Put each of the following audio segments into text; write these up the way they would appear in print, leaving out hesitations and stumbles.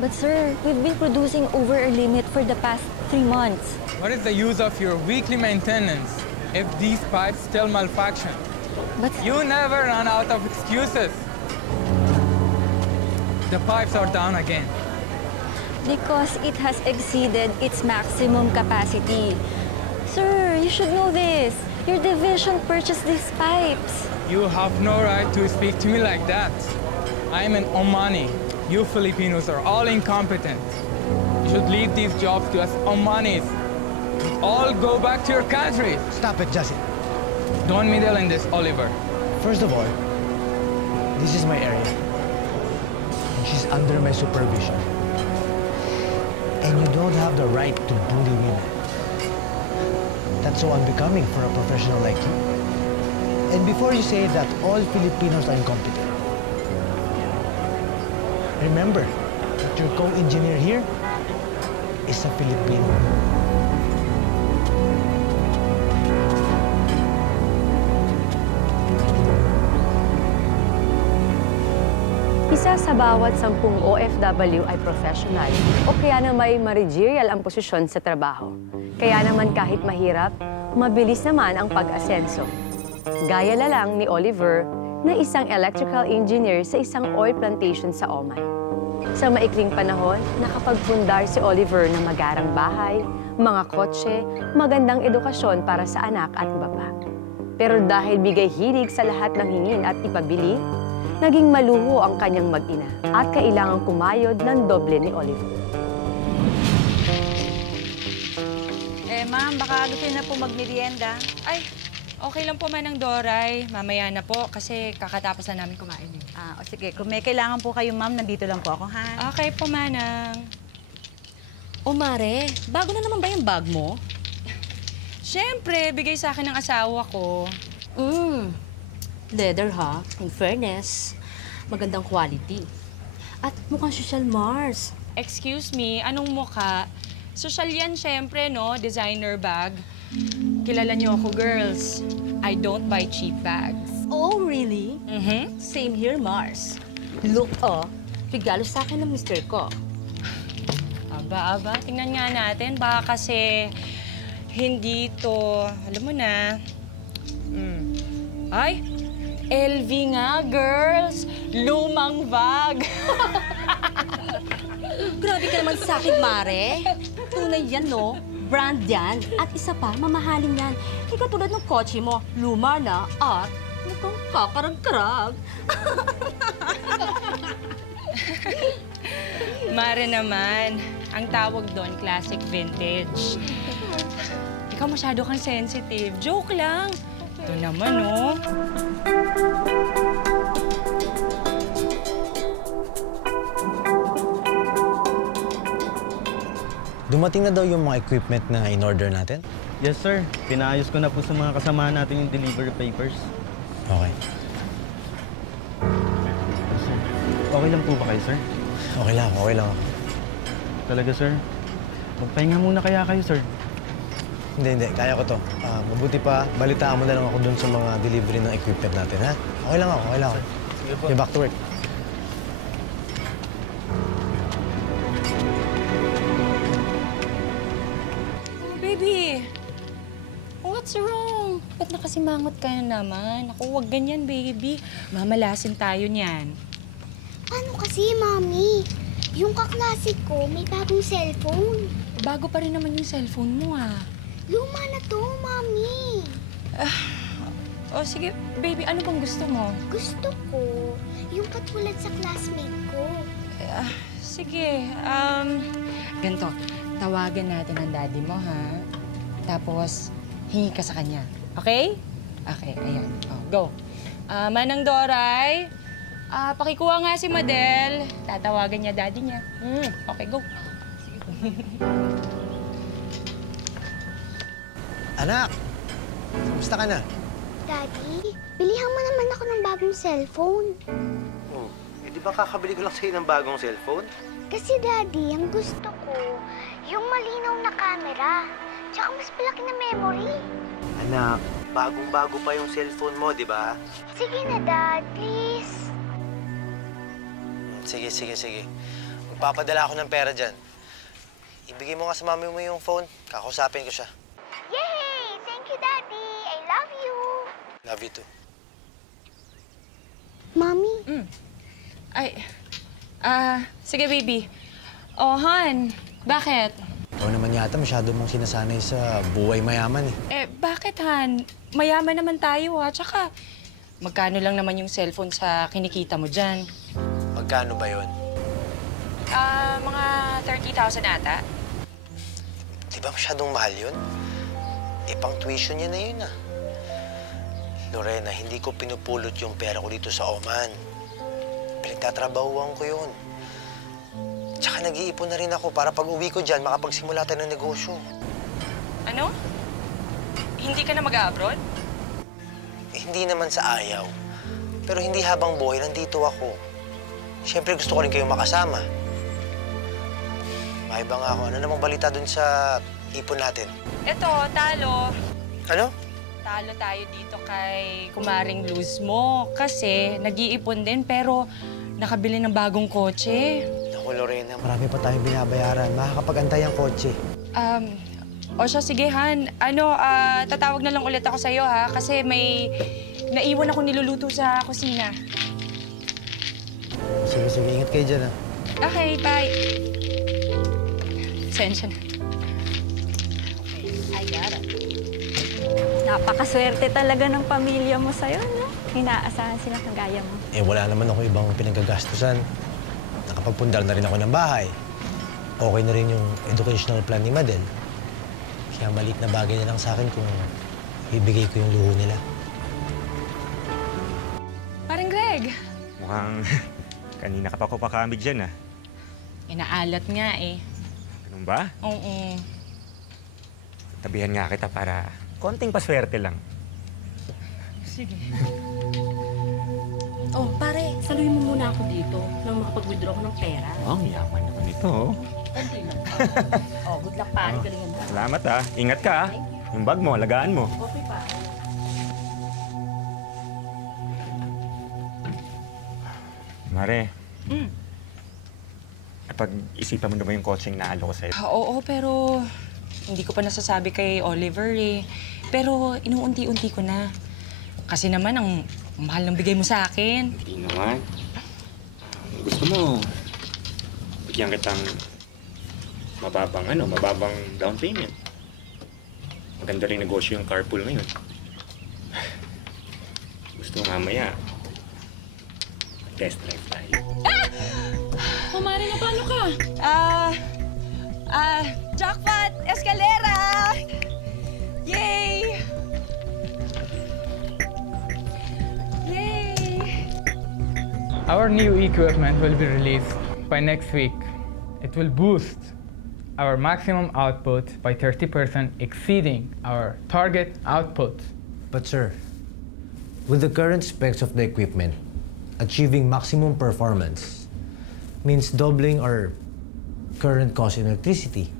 But sir, we've been producing over our limit for the past 3 months. What is the use of your weekly maintenance if these pipes still malfunction? But You never run out of excuses. The pipes are down again. because it has exceeded its maximum capacity. Sir, you should know this. Your division purchased these pipes. You have no right to speak to me like that. I am an Omani. You Filipinos are all incompetent. You should leave these jobs to us Omanis. All go back to your country. Stop it, Justin. Don't meddle in this, Oliver. First of all, this is my area. And she's under my supervision. And you don't have the right to bully women. That's so unbecoming for a professional like you. And before you say that all Filipinos are incompetent, remember that your co-engineer here is a Filipino. Isa sa bawat 10 OFW ay professional o kaya na may managerial ang posisyon sa trabaho. Kaya naman kahit mahirap, mabilis naman ang pag-asenso. Gaya na lang ni Oliver na isang electrical engineer sa isang oil plantation sa Oman. Sa maikling panahon, nakapagpundar si Oliver ng magarang bahay, mga kotse, magandang edukasyon para sa anak at iba pa. Pero dahil bigay hilig sa lahat ng hingin at ipabili, naging maluho ang kanyang mag-ina at kailangang kumayod ng doble ni Oliver. Ma'am, baka gusto na po magmerienda. Ay, okay lang po Manang Doray. Mamaya na po kasi kakatapos na namin kumain. O sige, kung may kailangan po kayo, ma'am, nandito lang po ako, ha? Okay po, Manang. O Mare, bago na naman ba yung bag mo? Siyempre, bigay sa akin ng asawa ko. Leather ha, in fairness. Magandang quality. At mukhang social Mars. Excuse me, anong mukha? Social yan, siyempre, no? Designer bag. Kilala niyo ako, girls. I don't buy cheap bags. Oh, really? Same here, Mars. Look, regalo sa akin ng mister ko. Aba, tingnan nga natin. Baka kasi hindi to, alam mo na. Ay, LV nga, girls. Lumang bag. Grabe ka naman sa akin, Mare. Tunay yan, no? Brand yan. At isa pa, mamahalin yan. Hindi ka tulad ng kotse mo, luma na at mukhang kakarag-karag. Mare naman, ang tawag doon, classic vintage. Ikaw masyado kang sensitive. Joke lang. Ito naman, oh. Dumating na daw yung mga equipment na in-order natin? Yes, sir. Pinaayos ko na po sa mga kasamahan natin yung delivery papers. Okay. Sir, okay lang po ba kayo, sir? Okay lang ako. Talaga, sir? Magpahinga muna kaya kayo, sir? Hindi. Kaya ko to. Mabuti pa, balitaan mo na lang ako dun sa mga delivery ng equipment natin, ha? Okay lang ako. Sige po. Okay, back to work. Baby, what's wrong? Ba't nakasimangot ka na naman? Ako, wag ganyan, baby. Mamalasin tayo niyan. Ano kasi, Mami? Yung kaklase ko, may bagong cellphone. Bago pa rin naman yung cellphone mo, ah. Luma na to, Mami. Sige, baby, ano bang gusto mo? Gusto ko yung katulad sa classmate ko. Sige, ganito. Tawagan natin ang daddy mo, ha? Tapos, hingi ka sa kanya. Okay? Okay, ayan. Go. Manang Doray, pakikuha nga si Madel. Tatawagan niya daddy niya. Okay, go. Anak! Kumusta ka na? Daddy, bilihan mo naman ako ng bagong cellphone. Oh, di ba kakabili ko lang sa'yo ng bagong cellphone? Kasi, Daddy, ang gusto ko, yung malinaw na camera. Tsaka mas malaki na memory. Anak, bagong-bago pa yung cellphone mo, di ba? Sige na, Dad. Please. Sige. Magpapadala ako ng pera dyan. Ibigay mo nga sa mami mo yung phone. Kakausapin ko siya. Yay! Thank you, Daddy! I love you! Love you too. Mommy? Sige, baby. Oh, Han, bakit? Ikaw naman yata masyado mong sinasanay sa buhay mayaman eh. Bakit, Han? Mayaman naman tayo, ha? Tsaka, magkano lang naman yung cellphone sa kinikita mo dyan? Magkano ba yun? Mga 30,000 ata. Di ba masyadong mahal yun? Pang tuition niya na yun ah. Lorena, hindi ko pinupulot yung pera ko dito sa Oman. Pinagtatrabahuan ko yun. Tsaka nag-iipon na rin ako para pag uwi ko dyan, makapagsimula tayo ng negosyo. Ano? Hindi ka na mag-abroad? Hindi naman sa ayaw. Pero hindi habang buhay, nandito ako. Siyempre gusto ko rin kayong makasama. Maiba nga ako. Ano namang balita dun sa ipon natin? Eto, talo. Ano? Talo tayo dito kay Kumaring Luz mo. Kasi nag-iipon din pero nakabili ng bagong kotse. Naku, Lorena, marami pa tayong binabayaran. Makakapag-antay ang kotse. O siya, sige, Han. Tatawag na lang ulit ako sa'yo, ha? Kasi may naiwan ako niluluto sa kusina. Sige, ingat kayo dyan, ha? Okay, bye. Sensya na. Napakaswerte talaga ng pamilya mo sa'yo, no? Inaasahan sila kagaya mo. Wala naman ako ibang pinagagastusan. Nakapagpundar na rin ako ng bahay. Okay na rin yung educational plan ni Madel. Kaya maliit na bagay na lang sa akin kung ibigay ko yung luho nila. Parang Greg. Mukhang kanina ka pa ko pakamig dyan, ah. Inaalat nga, eh. Ganun ba? Oo. Tabihan nga kita para konting paswerte lang. Sige. Oh, pare, saluhin mo muna ako dito nang makapag-withdraw ko ng pera. Oh, ang yaman naman ito, oh. Konti lang. Oh, good luck, pare. Galingan mo. Salamat, ah. Ingat ka, ah. Yung bag mo, alagaan mo. Okay, pare. Mare. Pag-isipan mo na ba yung coaching na alo ko sa'yo? Oo, pero hindi ko pa nasasabi kay Oliver, eh. Pero inuunti-unti ko na. Kasi naman, ang mahal ng bigay mo sa akin. Hindi naman. Gusto mo, bigyan kitang mababang down payment. Maganda rin negosyo yung carpool ngayon. Gusto mo mamaya, test drive tayo. Kumari na paano ka? Jackpot! Escalera! Yay! Yay! Our new equipment will be released by next week. It will boost our maximum output by 30%, exceeding our target output. But sir, with the current specs of the equipment, achieving maximum performance means doubling our current cost in electricity.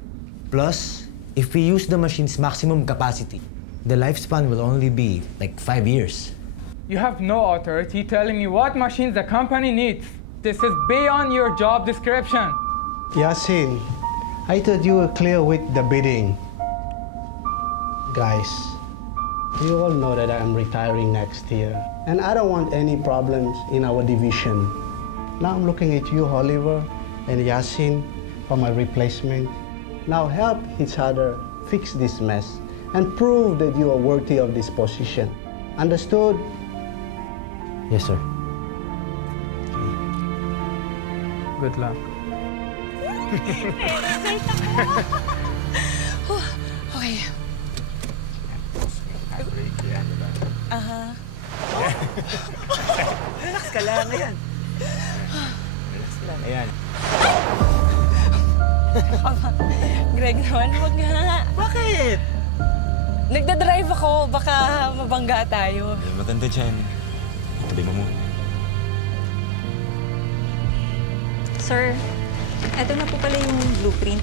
Plus, if we use the machine's maximum capacity, the lifespan will only be like 5 years. You have no authority telling me what machines the company needs. This is beyond your job description. Yasin, I thought you were clear with the bidding. Guys, you all know that I'm retiring next year, and I don't want any problems in our division. Now I'm looking at you, Oliver, and Yasin for my replacement. Now help each other fix this mess and prove that you are worthy of this position. Understood? Yes, sir. Good luck. Okay. Relax ka lang, ayan. Relax ka lang, ayan. Greg naman, wag nga. Bakit? Nagdadrive ako, baka mabangga tayo. Ay, maganda dyan. Tabi mo muna. Sir, eto na po pala yung blueprint.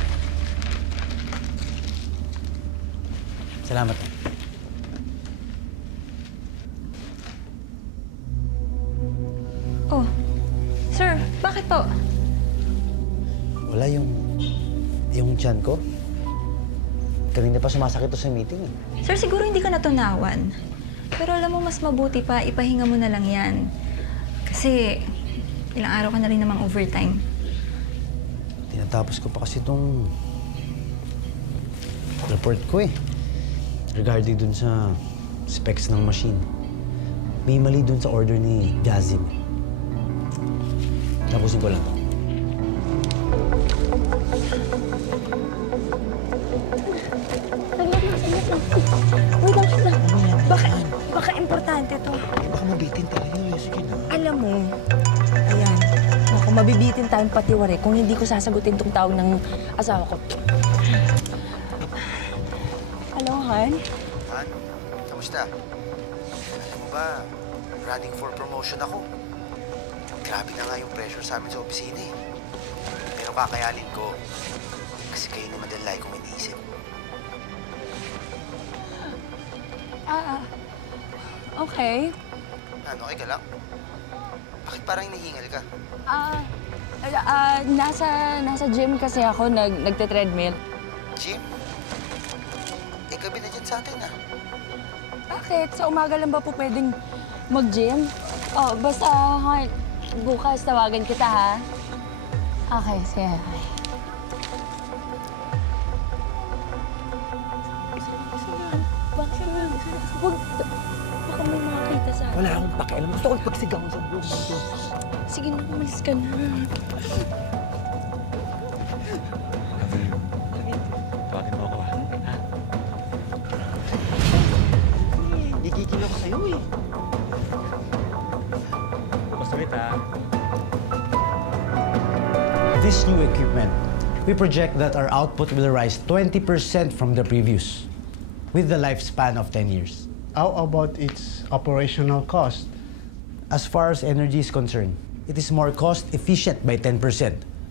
Salamat. Oh, sir, bakit po? yung tiyan ko. Kanina pa sumasakit to sa meeting eh. Sir, siguro hindi ka natunawan. Pero alam mo, mas mabuti pa, ipahinga mo na lang yan. Kasi ilang araw ka na rin namang overtime. Tinatapos ko pa kasi itong report ko eh. Regarding dun sa specs ng machine. May mali dun sa order ni Jazim. Tapusin ko lang to. Wait lang. Baka importante to. Baka mabitin tayo. Sige na. Alam mo, ayan, naku, mabibitin tayong patiwari kung hindi ko sasagutin tong tawag ng asawa ko. Hello, Han? Han, kamusta? Alam mo ba, running for promotion ako. Grabe na nga yung pressure sa amin sa opisina eh. Pero kakayanin ko. Kasi kayo naman din like kong iniisip. Okay. Ano, okay ka lang? Bakit parang hinihingal ka? Nasa gym kasi ako, nagte-treadmill. Gym? Eh, gabi na dyan sa atin ah. Bakit? Sa umaga lang ba po pwedeng mag-gym? Oh, basta, Han, bukas tawagan kita, ha? Okay, sige. Huwag, baka may makakita sa akin. Wala akong pakialam. Gusto ko ipagsigawan sa buong mundo. Sige na, umalis ka na. Tawagin mo ako, ha? Gigigil ako sa'yo eh. Bukas ulit, ha? This new equipment, we project that our output will rise 20% from the previous, with the lifespan of 10 years. How about its operational cost? As far as energy is concerned, it is more cost-efficient by 10%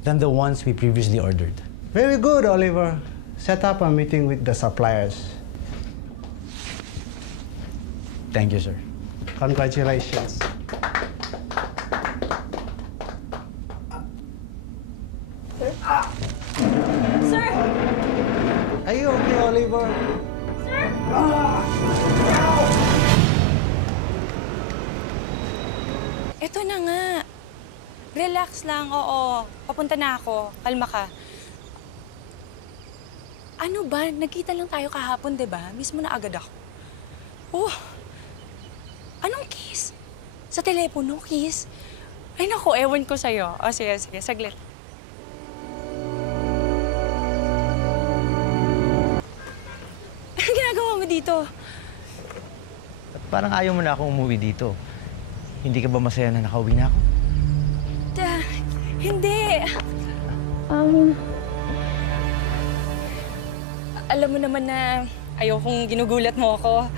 than the ones we previously ordered. Very good, Oliver. Set up a meeting with the suppliers. Thank you, sir. Congratulations. Sir! Are you okay, Oliver? Eto na nga. Relax lang, oo. Papunta na ako. Kalma ka. Ano ba? Nagkita lang tayo kahapon, di ba? Mismo na agad ako. Oh! Anong kiss? Sa telepono, kiss? Ay naku, ewan ko sa'yo. O sige, saglit. Anong ginagawa mo dito? At parang ayaw mo na akong umuwi dito. Hindi ka ba masaya na nakauwi na ako? Hindi. Alam mo naman na ayokong ginugulat mo ako.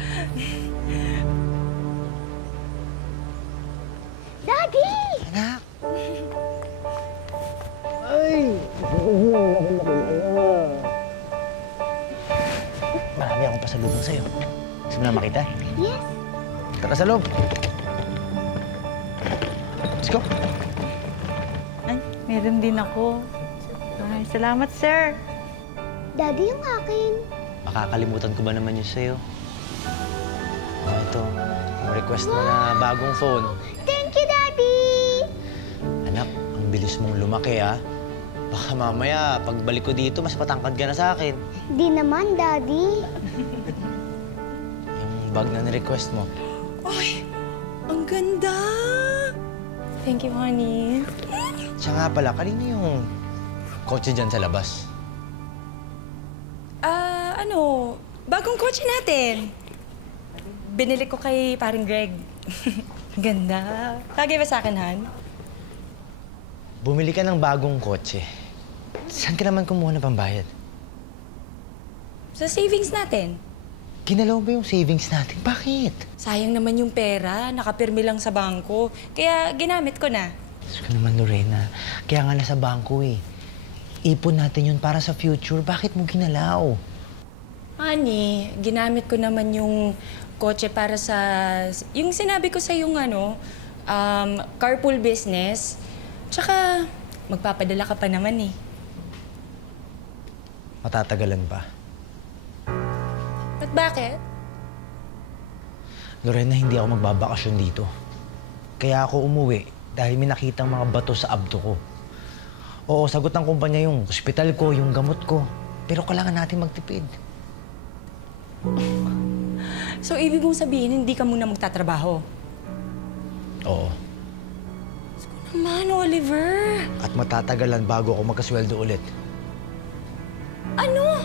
Daddy! Anak! Marami akong pasalubong sa'yo. Gusto mo na makita? Yes. Tara sa loob. Let's go. Ay, meron din ako. Ay, salamat, sir. Daddy, yung akin. Makakalimutan ko ba naman yun sa'yo? Oh, ito. Yung request mo na bagong phone. Thank you, Daddy! Anak, ang bilis mong lumaki, ha? Baka mamaya, pagbalik ko dito, mas patangkad ka na sa akin. Di naman, Daddy. Yung bag na ni-request mo. Ay, ang ganda! Thank you, honey. Siya nga pala, kanino yung kotse dyan sa labas? Bagong kotse natin. Binili ko kay paring Greg. Ganda. Tagay ba sa akin, Han? Bumili ka ng bagong kotse. Saan ka naman kumuha ng pambayad? Sa savings natin. Ginalaw ba yung savings natin? Bakit? Sayang naman yung pera. Nakapirmi lang sa bangko. Kaya ginamit ko na. Diyos ko naman, Lorena. Kaya nga nasa bangko eh. Ipon natin yun para sa future. Bakit mo ginalaw? Honey, ginamit ko naman yung kotse para sa... Yung sinabi ko sa yung carpool business. Tsaka, magpapadala ka pa naman eh. Matatagalan pa. At bakit? Lorena, hindi ako magbabakasyon dito. Kaya ako umuwi dahil may nakitang mga bato sa abdo ko. Oo, sagot ng kumpanya yung ospital ko, yung gamot ko. Pero kailangan natin magtipid. So, ibig mong sabihin, hindi ka muna magtatrabaho? Oo. Naman, Oliver! At matatagalan bago ako magkasweldo ulit. Ano?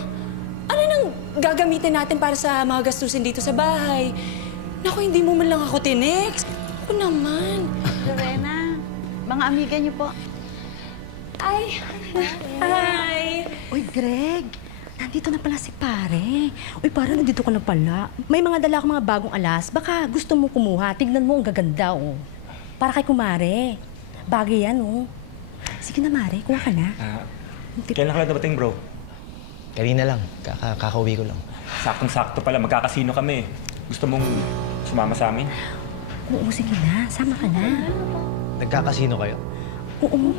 Ano nang gagamitin natin para sa mga gastusin dito sa bahay? Naku, hindi mo man lang ako tinext. Ako naman. Lorena, mga amiga niyo po. Ay! Hi! Uy, Greg! Nandito na pala si pare. Uy, pare, nandito ka na pala. May mga dala akong mga bagong alas. Baka gusto mo kumuha. Tignan mo, ang gaganda, oh. Para kay kumare. Bagay yan, oh. Sige na, Mare. Kuha ka na. Kailan ka lang dating, bro? Kanina lang. Kakauwi ko lang. Saktong-sakto pala. Magkakasino kami. Gusto mong sumama sa amin? Oo, sige na. Sama ka na. Nagkakasino kayo? Oo.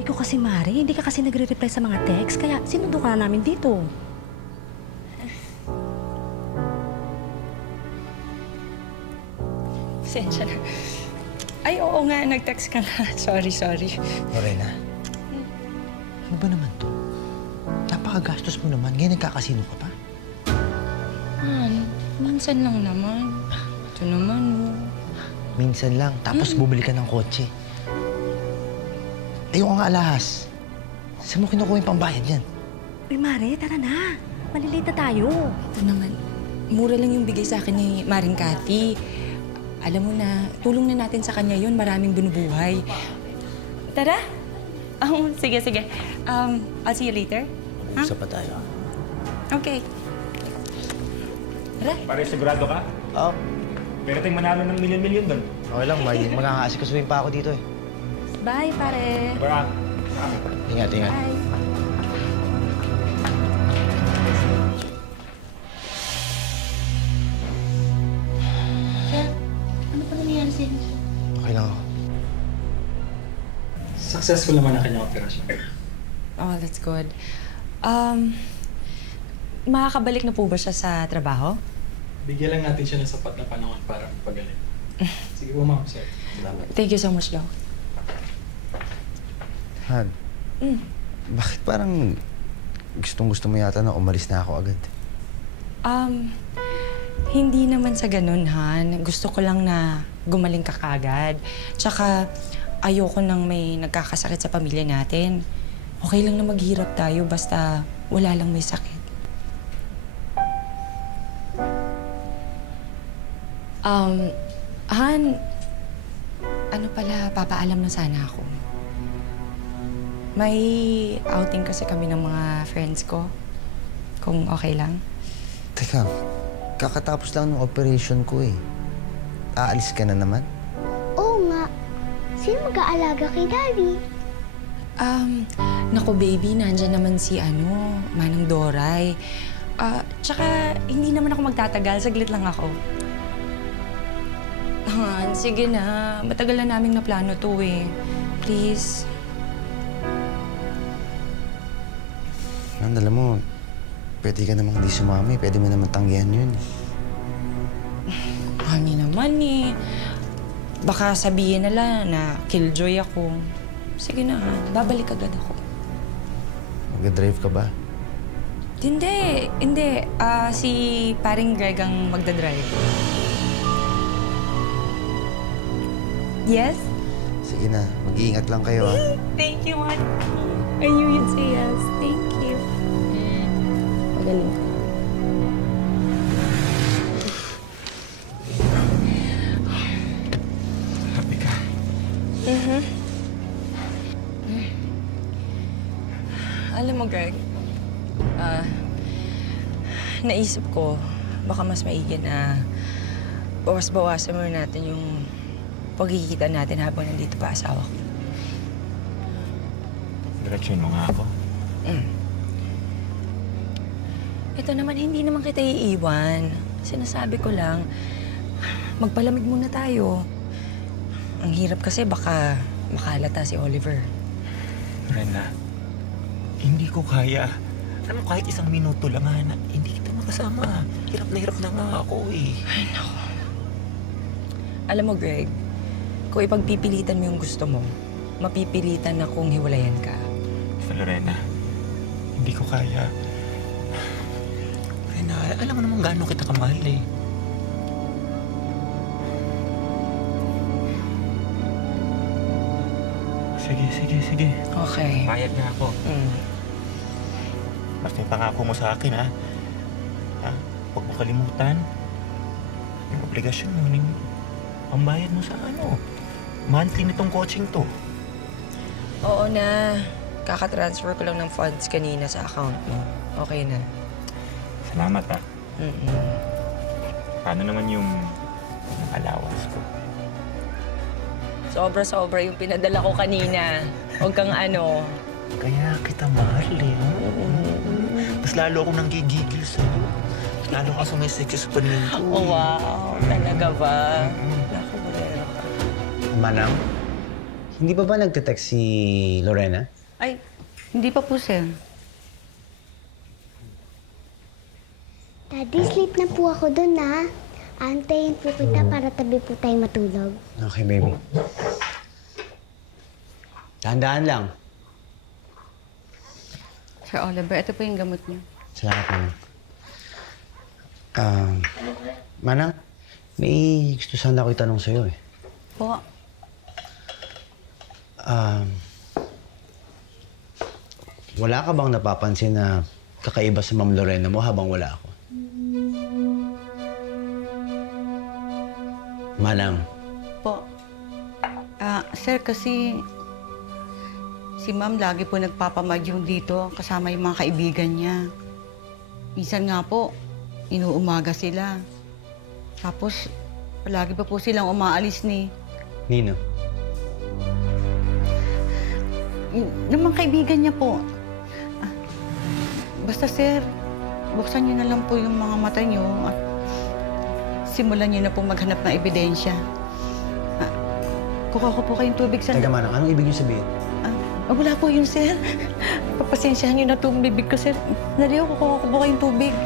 Ikaw kasi, Mare, hindi ka kasi nagre-reply sa mga text, kaya sinundo ka na namin dito. Pasensya na. Ay, oo nga, nag-text ka na. Sorry. Lorena, ano ba naman to? Napakagastos mo naman. Ngayon nagkakasino ka pa? Minsan lang naman. Ito naman, oh. Minsan lang. Tapos bumili ka ng kotse. Ayoko nga alahas. Saan mo kinukuha yung pambayad yan? Uy, Mare, tara na. Malilate na tayo. Ito naman, mura lang yung bigay sa akin ni Maring Cathy. Alam mo na, tulong na natin sa kanya yun. Maraming binubuhay. Tara? Sige. I'll see you later. Mag-usap pa tayo. Okay. Tara. Pare, sigurado ka? Oo. Pero tayong manalo ng milyon-milyon doon. Okay lang, magkakaasikasuhin pa ako dito eh. Bye, pare. Bye. Ingat. Bye. Ano pa nangyayari sa inyo? Okay lang ako. Successful naman ang kanyang operasyon. Oh, that's good. Makakabalik na po ba siya sa trabaho? Bigyan lang natin siya ng sapat na panahon para magpagaling. Sige po, ma'am. Sir. Salamat. Thank you so much, Doc. Han, bakit parang gustong-gusto mo yata na umalis na ako agad? Hindi naman sa ganun, Han. Gusto ko lang na gumaling ka kaagad. Tsaka, ayoko nang may nagkakasakit sa pamilya natin. Okay lang na maghirap tayo basta wala lang may sakit. Han, ano pala, papaalam na sana ako. May outing kasi kami ng mga friends ko. Kung okay lang. Teka, kakatapos lang ng operation ko eh. Aalis ka na naman? Oo nga. Sino mag-aalaga kay Daddy? Naku baby, nandyan naman si Manang Doray. Tsaka hindi naman ako magtatagal, saglit lang ako. Han, sige na. Matagal na naming naplano to eh. Please. Alam mo, pwede ka namang hindi sumami. Pwede mo naman tanggihan yun. Honey naman eh. Baka sabihin nila na killjoy ako. Sige na, babalik agad ako. Mag-drive ka ba? Hindi. Si paring Greg ang magdadrive. Yes? Sige na, mag-iingat lang kayo ah. Thank you, honey. I knew you'd say yes. Thank you. Magaling ka. Happy ka? Alam mo, Greg, naisip ko, baka mas maigi na bawas-bawasan muna natin yung pagkikita natin habang nandito pa asawa ko. Direksyon mo nga ako. Ito naman, hindi naman kita iiwan. Sinasabi ko lang, magpalamig muna tayo. Ang hirap kasi baka makalata si Oliver. Brenda, Hindi ko kaya. Alam mo, kahit isang minuto lang, hindi kita makasama. Hirap na nga ako eh. Ay, naku. Alam mo, Greg, kung ipagpipilitan mo yung gusto mo, mapipilitan akong hiwalayan ka. Sa Lorena, hindi ko kaya. Lorena, alam mo naman gaano kita kamahal eh. Sige. Okay. Bayad na ako. Basta yung pangako mo sa akin, ha? Huwag mo kalimutan. Yung obligasyon mo, yung pambayad mo sa monthly nitong coaching to. Oo na. Kaka-transfer ko lang ng funds kanina sa account mo. Okay na. Salamat, ha? Paano naman yung allowance ko? Sobra-sobra yung pinadala ko kanina. Huwag kang ano. Kaya kita mahal eh. Mas lalo akong nanggigigil sa'yo. Lalo ka sumisexy sa paningin ko. Oh, wow. Talaga ba? Naku, Lorena ka. Manang, hindi pa ba nagte-text si Lorena? Ay, hindi pa po, sir. Daddy, sleep na po ako dun, ha? Antayin po kita para tabi po tayo matulog. Okay, baby. Dahan-dahan lang. Sir Oliver, ito po yung gamot niyo. Salamat, Manang. Manang, may gusto sana ako itanong sa'yo eh. Po. Wala ka bang napapansin na kakaiba sa Ma'am Lorena mo habang wala ako? Manang. Po. Sir, kasi si Ma'am lagi po nagpapamadyong dito kasama yung mga kaibigan niya. Minsan nga po, inuumaga sila. Tapos, palagi pa po silang umaalis ni... Nino? Yung mga kaibigan niya po. Basta, sir, buksan niyo na lang po yung mga mata niyo at simulan niyo na po maghanap ng ebidensya. Kuha ko po kayong tubig sa... Teka, Manang, anong ibig niyo sabihin? Wala po yun, sir. Papasensyahan niyo na itong bibig ko, sir. Naliw, kukuha ko po kayong tubig.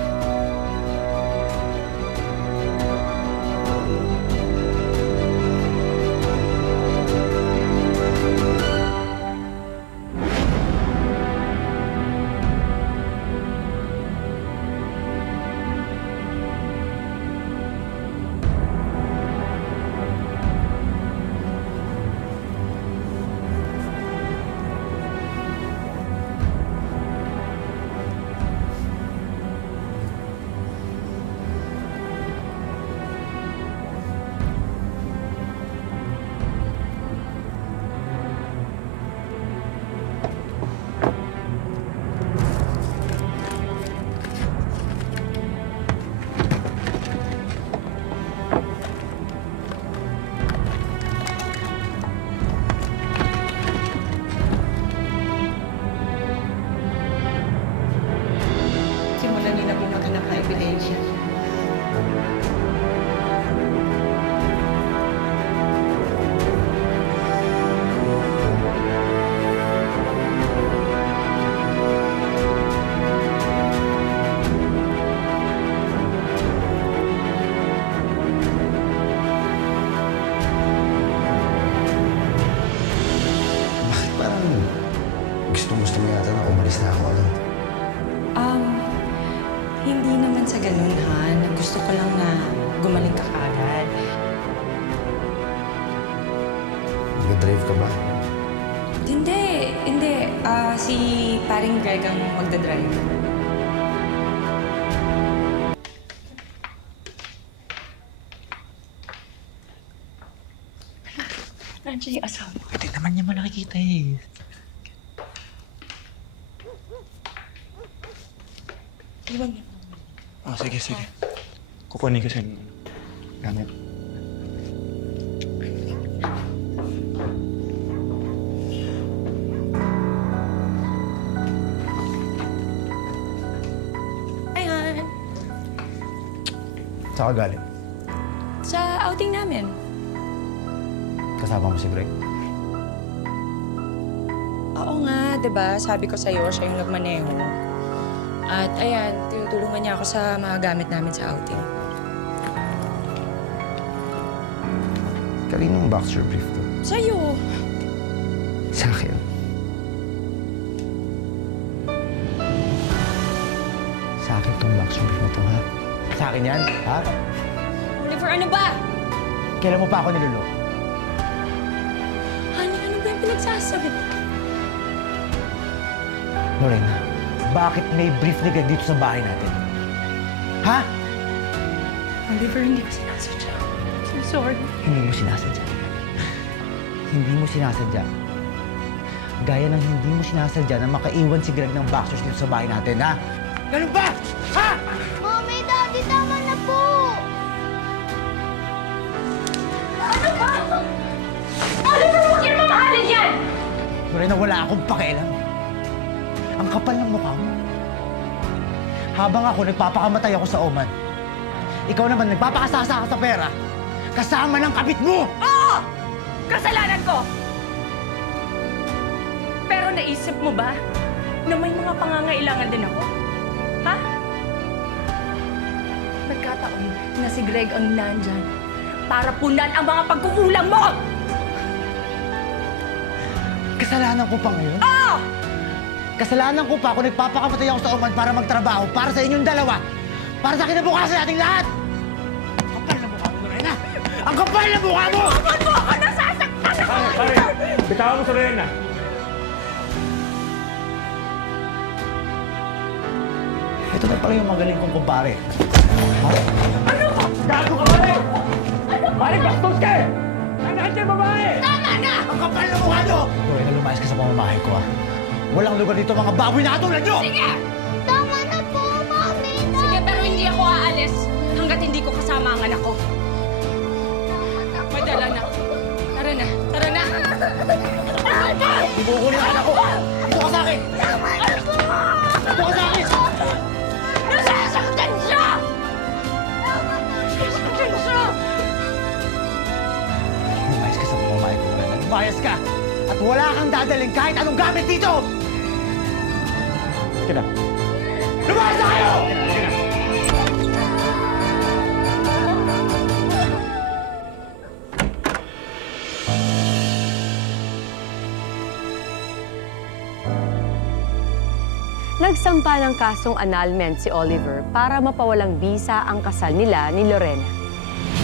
Simulan niyo na po maghanap ng ebidensya. Bakit parang gusto mo yata na umalis na ako agad? Hindi naman sa ganun, Han. Gusto ko lang na gumaling ka kaagad. Nag-drive ka ba? Hindi. Si paring Greg ang magdadrive. Nandiyan yung asawa. Hindi naman niya nakikita eh. Iwan niya. Sige. Kukunin ko sa gamit. Hi, Han. Saan ka galing? Sa outing namin. Kasama mo si Greg? Oo nga, 'di ba? Sabi ko sa'yo, siya yung nagmaneho. At ayan, tinutulungan niya ako sa mga gamit namin sa outing. Kaninong boxer brief to? Sa'yo. Sa akin. Sa akin tong boxer brief na to, ha? Sa akin yan, ha? Oliver, ano ba? Kailan mo pa ako niluloko? Honey, ano ba yung pinagsasabi? Lorena, bakit may brief ni Greg dito sa bahay natin? Ha? Oliver, hindi ko sinasadya. I'm sorry. Hindi mo sinasadya. Hindi mo sinasadya. Gaya ng hindi mo sinasadya na makaiwan si Greg ng boxers dito sa bahay natin, ha? Ganun ba? Ha? Mommy, Daddy, tama na po! Ano ba? Oliver, huwag yun mamahalin yan! Lorena, wala akong pakialam. Ang kapal ng mukha mo. Habang ako nagpapakamatay ako sa Oman, ikaw naman nagpapakasasa ka sa pera kasama ng kabit mo! Oo! Kasalanan ko! Pero naisip mo ba na may mga pangangailangan din ako? Ha? Nagkataon na si Greg ang nandyan para punan ang mga pagkukulang mo! Kasalanan ko pa ngayon? Oo! Kasalanan ko pa kung nagpapakamatay ako sa Oman para magtrabaho para sa inyong dalawa. Para sa kinabukasan nating lahat! Ang kapal na mukha mo, Lorena! Ang kapal na mukha mo! Huwag mo ako nasasaktan ako! Pare, bitawan mo sa Lorena. Ito na pala yung magaling kong kumpare. Ano? Gago ka, pare! Ano ba? Pare, bastos ka eh! Nandiyan yung babae! Tama na! Ang kapal na mukha nyo! Lorena, lumayas ka sa pamamahay ko, ha? Walang lugar dito mga baboy na katulad nyo! Sige! Tama na po, Mommy! Sige, pero hindi ako aalis hanggat hindi ko kasama ang anak ko. Madala na. Tara na. Tara na. Ibukunin ang anak ko! Dito ka sa akin! Dito ka sa akin! Nasasaktan siya! Nasasaktan siya! Lumayas ka sa pamamahay ko, Lorena. Lumayas ka! At wala kang dadaling kahit anong gamit dito! Sige na. Lumayas na kayo! Nagsampa ng kasong annulment si Oliver para mapawalang bisa ang kasal nila ni Lorena.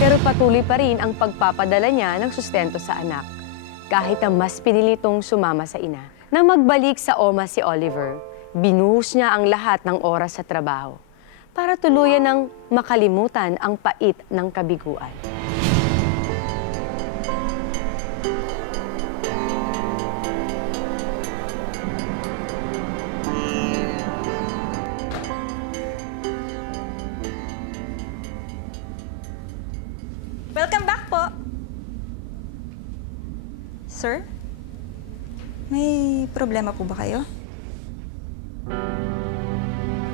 Pero patuloy pa rin ang pagpapadala niya ng sustento sa anak, kahit na mas pinilitong sumama sa ina. Nang magbalik sa OMA si Oliver, binuhos niya ang lahat ng oras sa trabaho para tuluyan ng makalimutan ang pait ng kabiguan. Welcome back po. Sir? May problema po ba kayo?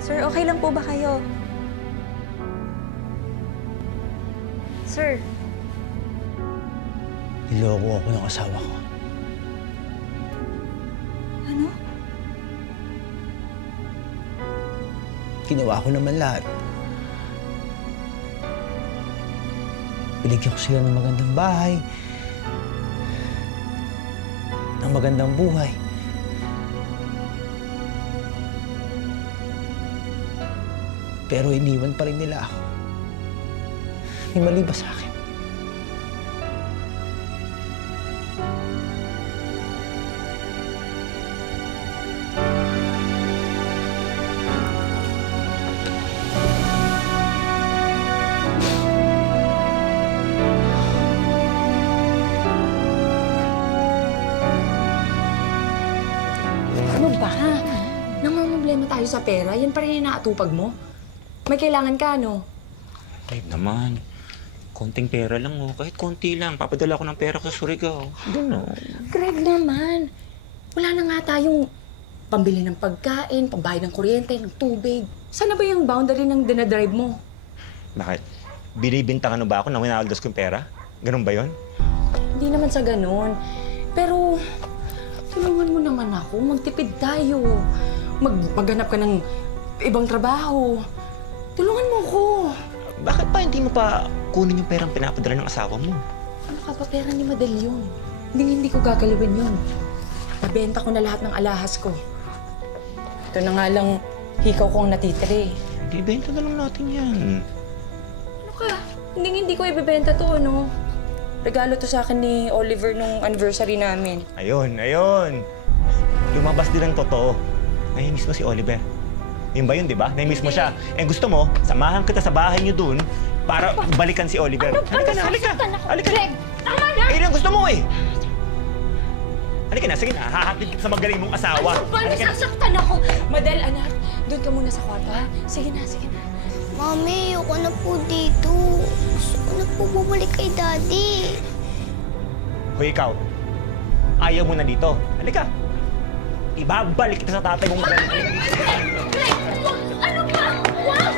Sir, okay lang po ba kayo? Sir? Niloko ako ng asawa ko. Ano? Ginawa ko naman lahat. Binigyan ko sila ng magandang bahay, ng magandang buhay. Pero iniwan pa rin nila ako. May mali ba sa akin? Ano ba? Namamroblema tayo sa pera, yan pa rin yung naatupag mo. May kailangan ka, no? Babe naman, konting pera lang oh. Kahit konti lang. Papadala ko ng pera ko sa Surigao. Gano'n. Greg naman, wala na nga tayong pambili ng pagkain, pambayad ng kuryente, ng tubig. Sana ba yung boundary ng dinadrive mo? Bakit? Binibintangan mo ba ako na winaldos ko yung pera? Ganun ba yon? Hindi naman sa ganun. Pero Tulungan mo naman ako. Magtipid tayo. Maghanap ka ng ibang trabaho. Tulungan mo ako. Bakit pa hindi mo pa kunin yung perang pinapadala ng asawa mo? Ano ka pa, pera ni Madel yun. Hindi ko gagalawin yun. Nabenta ko na lahat ng alahas ko. Ito na nga lang, hikaw ko ang natitiri. Hindi, benta na lang natin yan. Ano ka? Hindi ko ibibenta to, ano? Regalo to sa akin ni Oliver nung anniversary namin. Ayun. Lumabas din ang totoo. Nai-miss mo si Oliver. Yun ba yun, di ba? Nai-miss mo siya. Eh gusto mo, samahan kita sa bahay niyo dun para balikan si Oliver. Halika na. Greg, tama na! Eh, yun ang gusto mo eh. Halika na, sige na. Hahatid kita sa magaling mong asawa. Ano ba? Nasasaktan ako! Madel, anak, doon ka muna sa kwarto, ha? Sige na. Mami, ayoko na po dito. Gusto ko na po bumalik kay Daddy. Hoy, ikaw. Ayaw mo na dito. Halika. Ibabalik kita sa tatay mong magaling. Ano ba? Wag!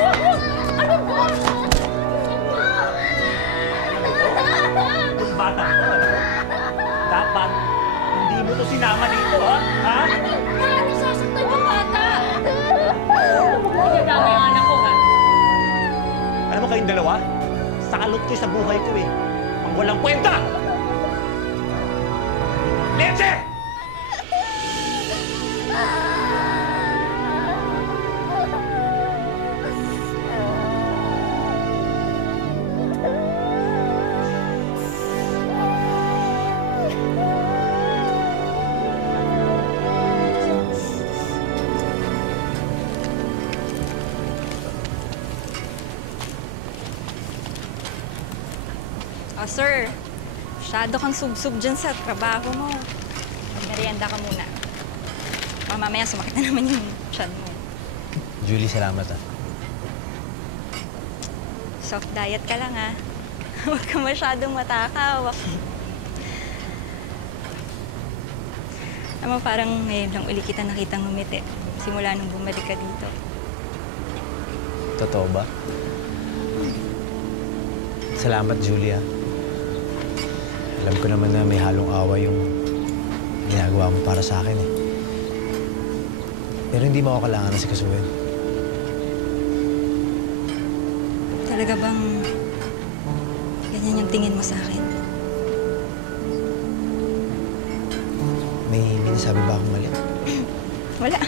Ano ba? Yung bata ko, ano? Dapat, hindi mo to sinama dito, ha? Ha? Nasasaktan yung bata! Pinadama yung anak ko, ha? Alam mo kayong dalawa? Sakalot kayo sa buhay ko, eh. Ang walang kwenta! Leche! Oh, sir. Masyado kang sub-sub dyan sa trabaho mo. Merienda ka muna. Mamaya sumakit na naman yung tiyan mo. Julie, salamat ah. Soft diet ka lang, ha? Huwag ka masyadong matakaw. Alam mo, parang ngayon lang uli kita nakitang ngumiti. Simula nung bumalik ka dito. Totoo ba? Salamat, Julia. Alam ko naman na may halong awa yung ginagawa mo para sa akin eh. Pero hindi mo ako kailangan na sikasuhin. Talaga bang ganyan yung tingin mo sa akin? May nasabi ba akong mali? Wala.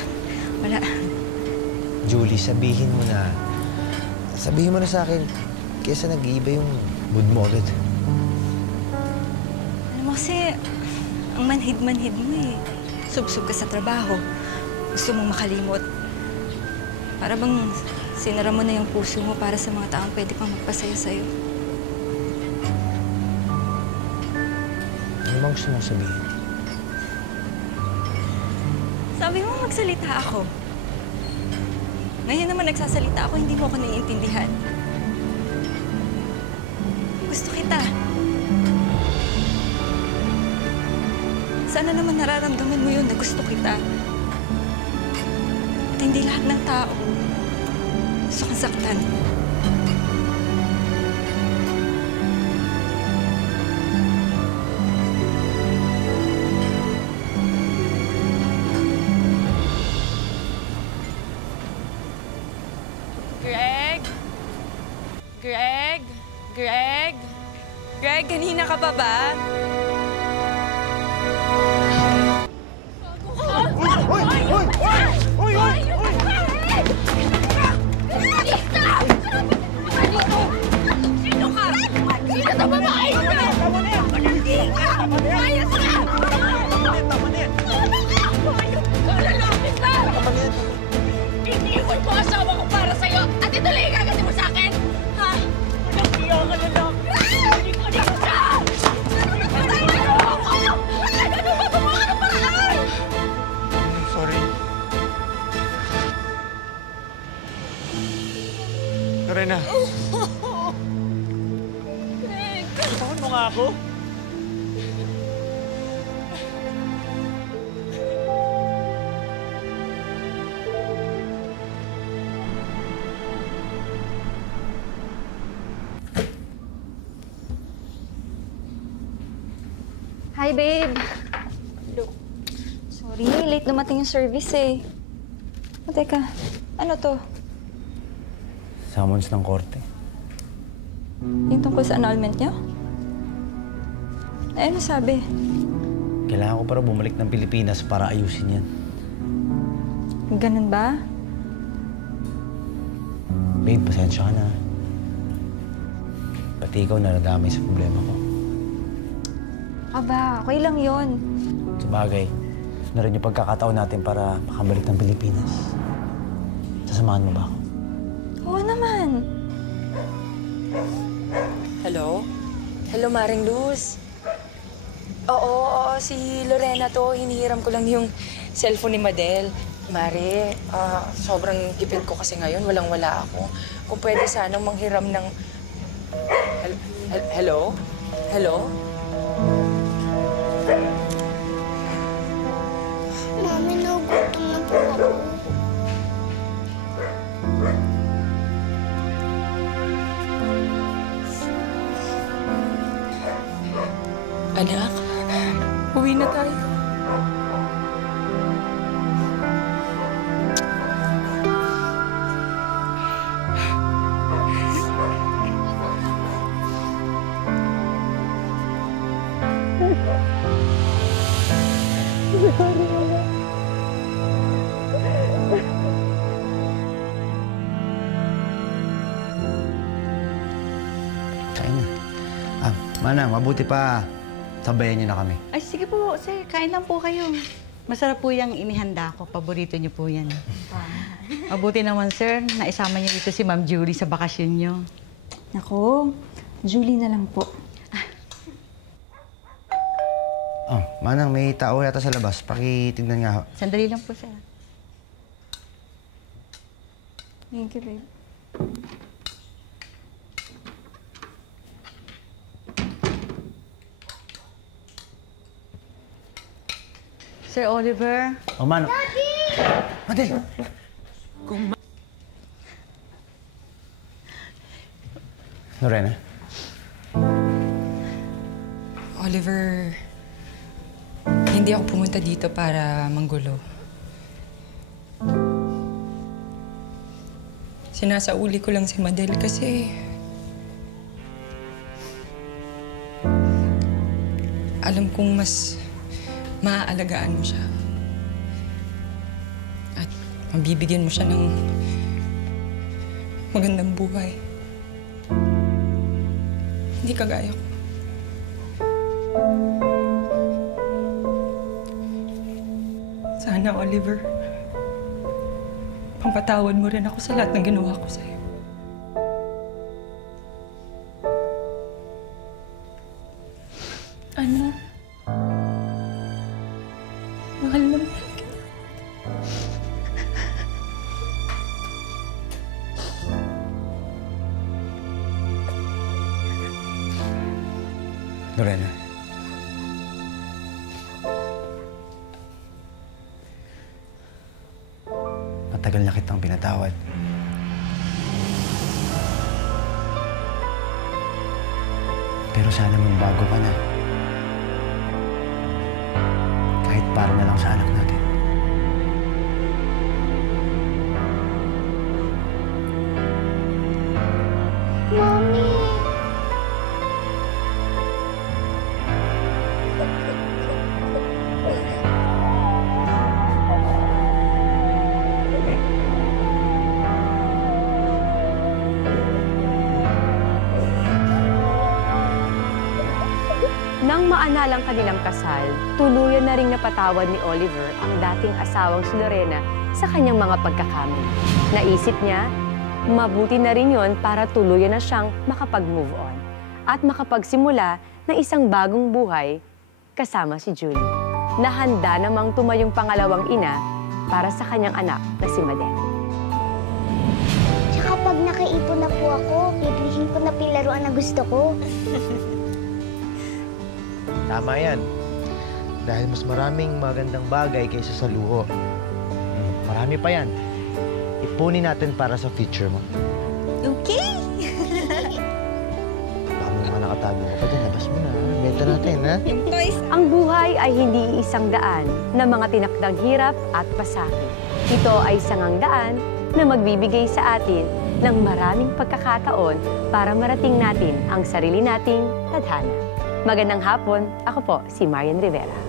Julie, sabihin mo na sa akin kaysa nag-iiba yung mood mo agad. Alam mo kasi, ang manhid-manhid mo eh. Sub-sub ka sa trabaho. Gusto mong makalimot. Para bang sinara mo na yung puso mo para sa mga taong pwede pang magpasaya sa'yo. Ano bang gusto mong sabihin? Sabi mo magsalita ako. Ngayon naman nagsasalita ako, hindi mo ako naiintindihan. Gusto kita. Sana naman nararamdaman mo yun na gusto kita. At hindi lahat ng tao gusto kang saktan. Greg, kanina ka pa ba? Iniwan ko asawa ko para sa'yo at ituloy yung gagawin mo sa akin! Ha? Hindi ako lalaki! Hindi ko siya! Ano ba gumawa ng paraan? Sorry. Lorena. Tawag mo nga ako. Hi, babe. Sorry, late dumating yung service eh. O, teka, ano to? Summons ng korte. Yung tungkol sa annulment niyo? Eh, ano sabi? Kailangan ko para bumalik ng Pilipinas para ayusin yan. Ganun ba? Babe, pasensya ka na. Pati ikaw na nadamay sa problema ko. Aba, okay lang yon. Sabagay, na rin yung pagkakataon natin para makabalik ng Pilipinas. Sasamahan mo ba ako? Oo naman. Hello? Hello, Maring Luz. Oo, si Lorena to. Hinihiram ko lang yung cellphone ni Madel. Mare, sobrang gipit ko kasi ngayon. Walang-wala ako. Kung pwede sanang manghiram ng... Hello? Hello? Mami, nagugutom na po ako. Anak, uwi na tayo. Kain na. Manang, mabuti pa. Sabayan niyo na kami. Ay, sige po, sir. Kain lang po kayo. Masarap po yung inihanda ko. Paborito niyo po yan. Mabuti naman, sir, na isama niyo dito si Ma'am Julie sa bakasyon niyo. Nako, Julie na lang po. Oh, Manang, may tao yata sa labas. Pakitignan nga ho. Sandali lang po, sir. Thank you, babe. Sir Oliver. Oh, Manang. Daddy! Madel! Lorena? Oliver, hindi ako pumunta dito para manggulo. Sinasauli ko lang si Madel kasi... alam kong mas maaalagaan mo siya. At mabibigyan mo siya ng magandang buhay. Hindi kagaya ko. Sana, Oliver, pampatawad mo rin ako sa lahat ng ginawa ko sa'yo. Ano? Mahal na mahal kita. Lorena. Matagal na kitang pinatawad. Pero sana magbago ka na. Kahit para na lang sa anak natin. Mommy! Nang maanalang kanilang kasal, tuluyan na ring napatawad ni Oliver ang dating asawang si Lorena sa kanyang mga pagkakamali. Naisip niya, mabuti na rin yon para tuluyan na siyang makapag-move on at makapagsimula ng isang bagong buhay kasama si Julie, na handa namang tumayong pangalawang ina para sa kanyang anak na si Madel. Tsaka pag nakaipon na po ako, bibilihin ko na pilaruan na gusto ko. Tama yan. Dahil mas maraming magandang bagay kaysa sa luho. Marami pa yan. Ipunin natin para sa future mo. Okay! Baka mo mga nakatago ka pa dyan. Labas mo na. Benta Punta natin, ha? Ang buhay ay hindi isang daan na mga tinakdang hirap at pasakit. Ito ay sangang daan na magbibigay sa atin ng maraming pagkakataon para marating natin ang sarili nating tadhana. Magandang hapon, ako po si Marian Rivera.